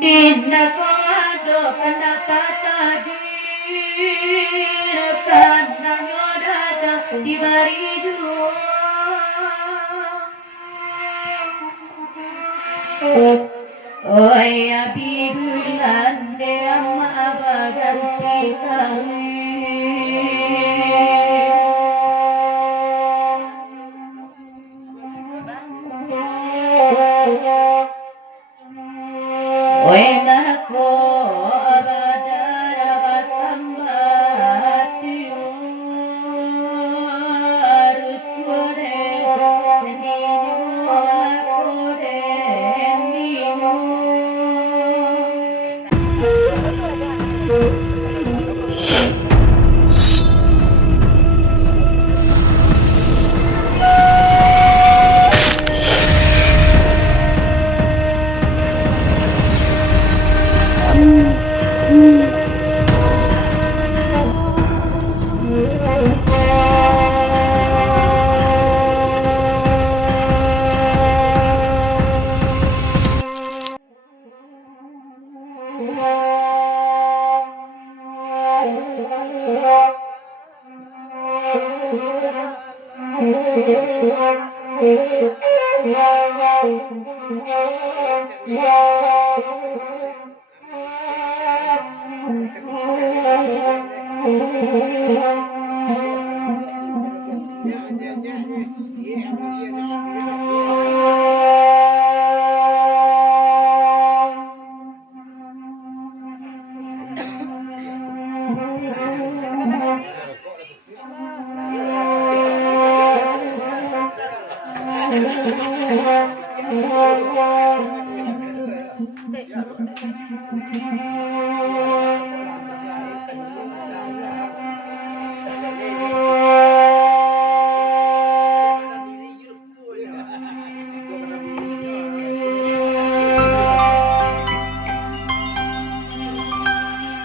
Indakado kandatata kandangodata dibariju Oya bidulande amma abaganti kami Wenako abadara batambatu arusore ninu akore ninu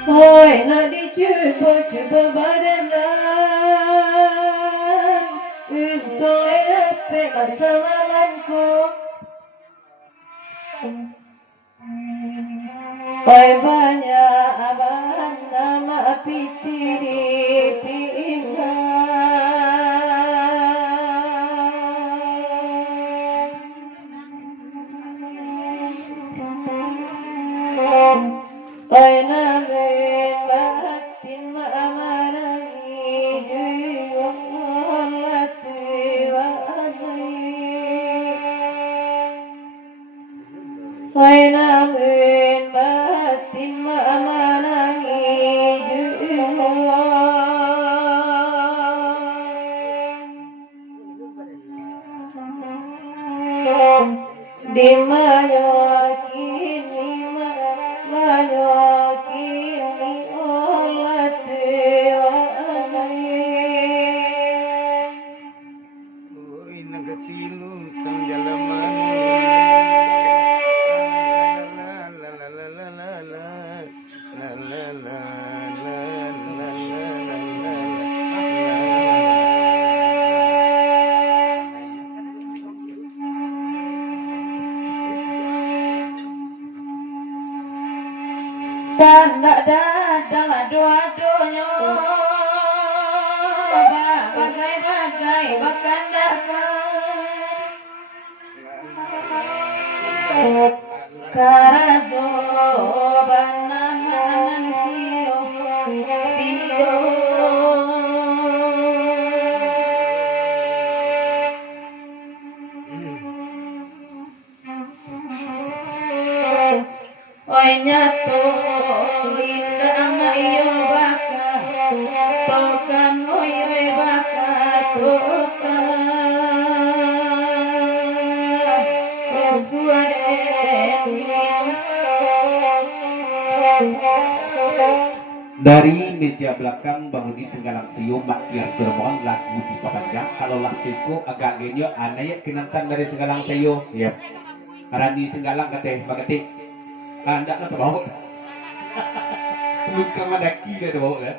Oi, nadi cuba badanlah untuk epe kesalahanku. Oi banyak abahan nama piti di pinggan. Oi name batin maamanangi juwalati wa Oi name batin maamanangi di manyoki olati Oi nagasilong kang jalaman la la la la la la la la la dan dadang dua-duanya bagai-bagai bakandakan karajo bananan sio Oi nyato indah mayo baka tokan oi baka tokan Dari meja belakang bangun di Senggalang Siu makiar Jerman lagu di Papanjang kalau lah ceko agak genyo aneh kinantan dari Senggalang Siu ya Arani Senggalang kateh bagati anda nak terbawa sebut kama daki dah terbawa ya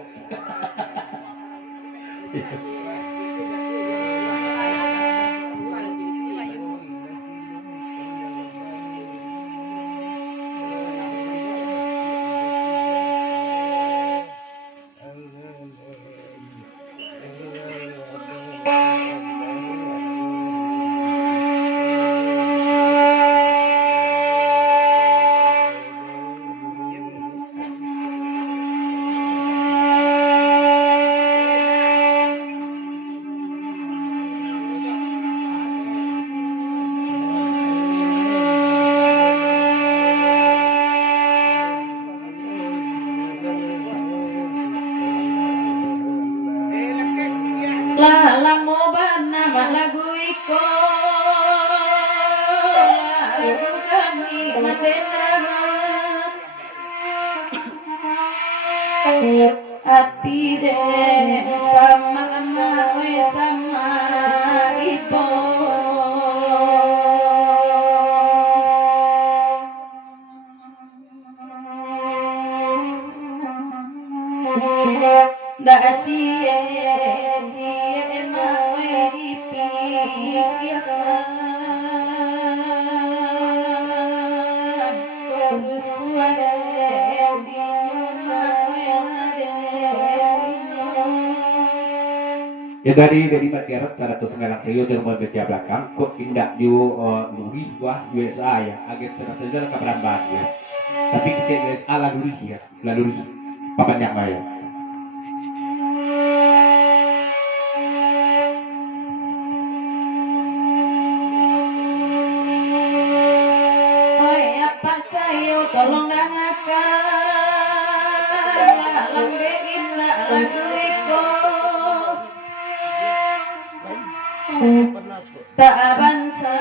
Lalang mo ba na malagu iko lagu kami mandenangan ati den sama kama we sama ipo da cie cie ma we dipikirkan terus suara di nyoma we Ya dari Matiaras 109 sayo dari mobil bagian belakang kok indak ju luri wah USA ya agak serasa saja keberamban ya tapi kecil USA lah luri ya lah luri papanjang maya oi apa cayo tolong dangakan lalang be inna lagu iko tak abansa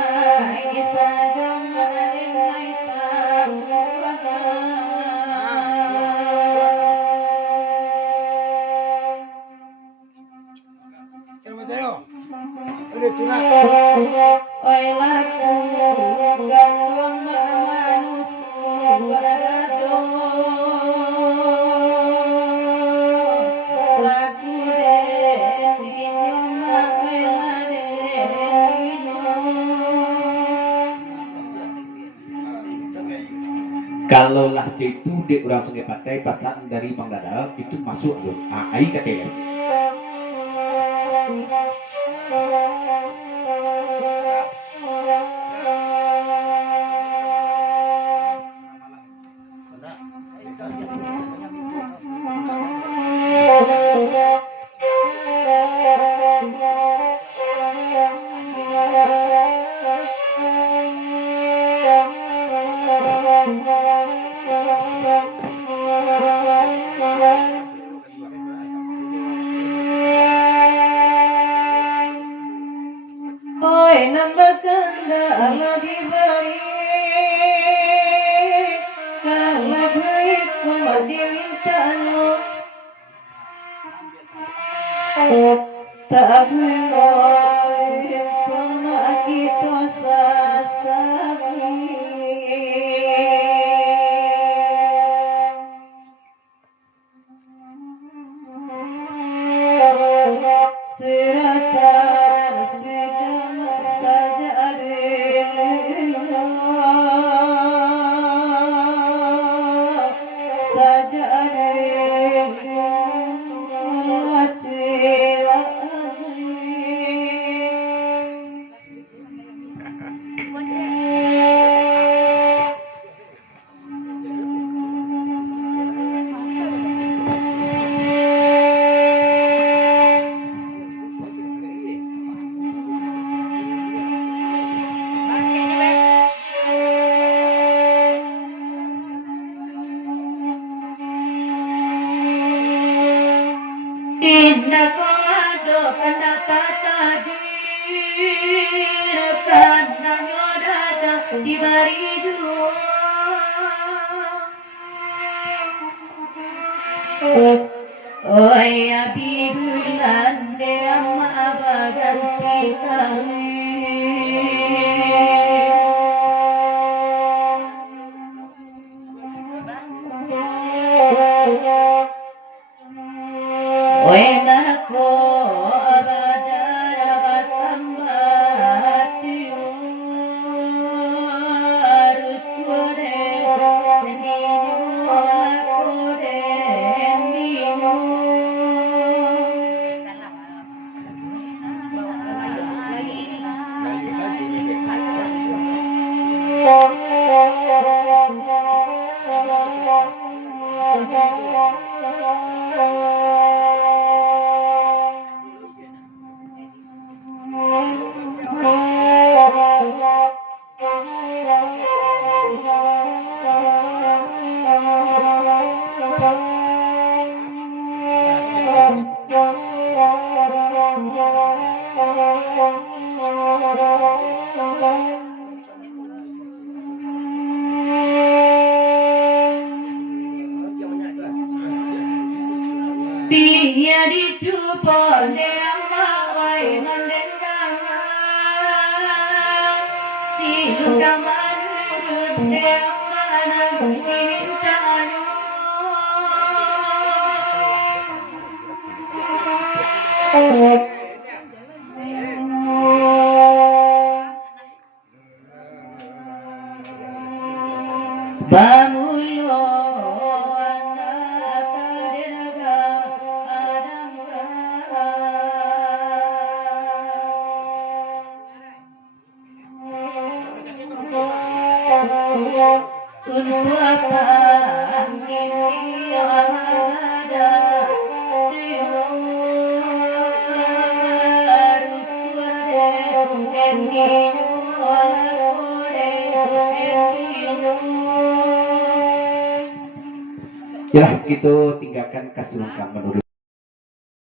isa jama rinai tak oi laku galwang manusia berado lagu den nyoma welade kalau lah itu di orang Sungai Pantai pesan dari Bang Dadal itu masuk loh ai katanya oi nambakanda ala dibalik kalau gue madiminta lo tak gue koma kita sasabi suratan sedang saja saja Inna koado kanda tataji kanda nyodata di mariju oi abibulan de amma abaganti kami Wenako abadara batambati arusware nino lakore nino Dia dicupo deang mawai mandendang silu kamanurut deang manang kinincano Bamulo anak kaderaga adangga Untuk apa ini ada harus Ya, gitu tinggalkan kasulkan menurut